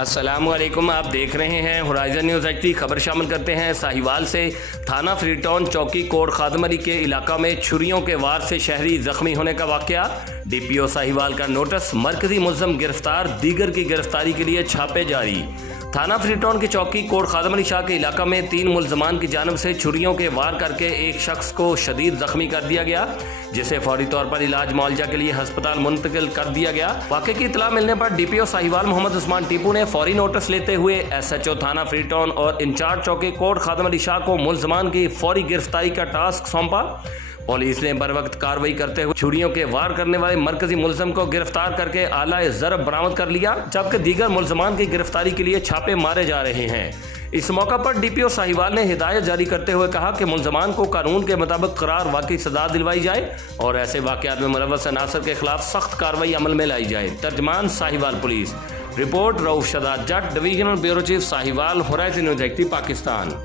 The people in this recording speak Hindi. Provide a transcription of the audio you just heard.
अस्सलामुअलैकुम, आप देख रहे हैं होराइजन न्यूज़ एचडी। खबर शामिल करते हैं साहिवाल से। थाना फ्रीटाउन चौकी कोट खादमरी के इलाका में छुरियों के वार से शहरी जख्मी होने का वाकया। डीपीओ साहिवाल का नोटिस, मरकजी मुल्ज़म गिरफ्तार, दीगर की गिरफ्तारी के लिए छापे जारी। थाना फ्रीटाउन की चौकी कोट खादमरी शाह के इलाका में 3 मुल्ज़मान की जानिब से छुरियों के वार करके एक शख्स को शदीद जख्मी कर दिया गया, जिसे फौरी तौर पर इलाज मुआवजा के लिए अस्पताल मुंतकिल कर दिया गया। वाक़े की इतला मिलने पर डीपीओ साहिवाल मोहम्मद उस्मान टीपू ने फौरी नोटिस लेते हुए एसएचओ थाना फ्रीटाउन और इंचार्ज चौकी कोट खादमरी शाह को मुल्ज़मान की फौरी गिरफ्तारी का टास्क सौंपा। पुलिस ने बर वक्त कार्रवाई करते हुए छुरियों के वार करने वाले मरकजी मुल्ज़म को गिरफ्तार करके आला ज़रब बरामद कर लिया, जबकि दीगर मुल्ज़मान की गिरफ्तारी के लिए छापे मारे जा रहे हैं। इस मौका पर डीपीओ साहिवाल ने हिदायत जारी करते हुए कहा कि मुल्ज़मान को कानून के मुताबिक करार वाकई सजा दिलवाई जाए और ऐसे वाक़यात में मुलव्वस अनासर के खिलाफ सख्त कार्रवाई अमल में लाई जाए। तर्जमान Sahiwal police. Report Rauf Shadad Jat, divisional bureau chief Sahiwal, Horizon News HD, Pakistan.